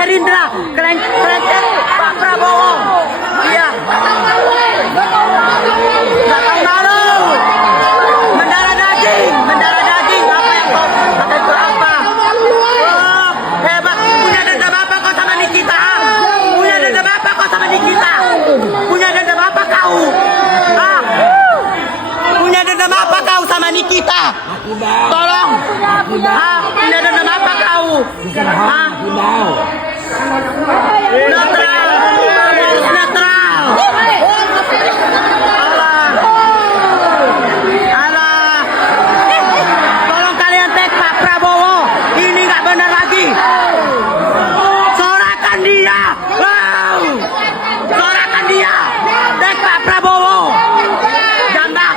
Gerindra, kelencer Pak Prabowo. Iya. Datang lalu. Mendarah daging apa yang kau kata itu apa? Oh, hebat. Punya dada bapak kau sama Nikita. Punya dada bapak kau sama Nikita. Punya dada bapak kau. Ah. Punya dada bapak kau sama Nikita. Tolong. Ah, punya dada bapak kau. Ah. Netral. Harus netral. Alah. Tolong kalian tag Pak Prabowo. Ini nggak benar lagi. Sorakan dia. Wow. Sorakan dia. Tag Pak Prabowo. Jambak.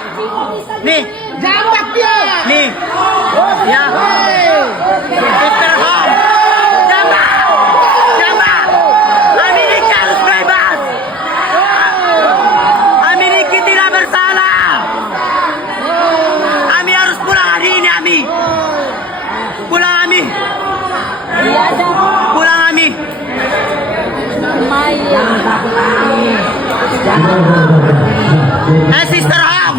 Nih. Jambak dia. Nih. Ya. Mr. Home. Jambak. Jambak. Amerika harus bebas. Amerika tidak bersalah. Ami harus pulang hari ini, Ami. Pulang, Ami. Pulang, Ami. Sister Ham.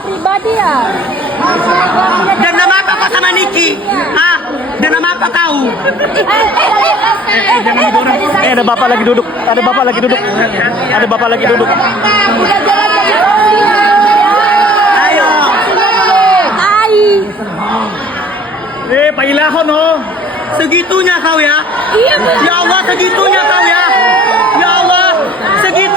Pribadi ya. Dan nama apa kau sama Niki? Ah, dan nama apa kau? Ada bapak lagi duduk. Ada bapak lagi duduk. Ada bapak lagi duduk. Ayo. Pak Ilahon oh. Segitunya kau ya? Iya, Bu. Ya Allah, segitunya kau ya? Ya Allah, segitunya.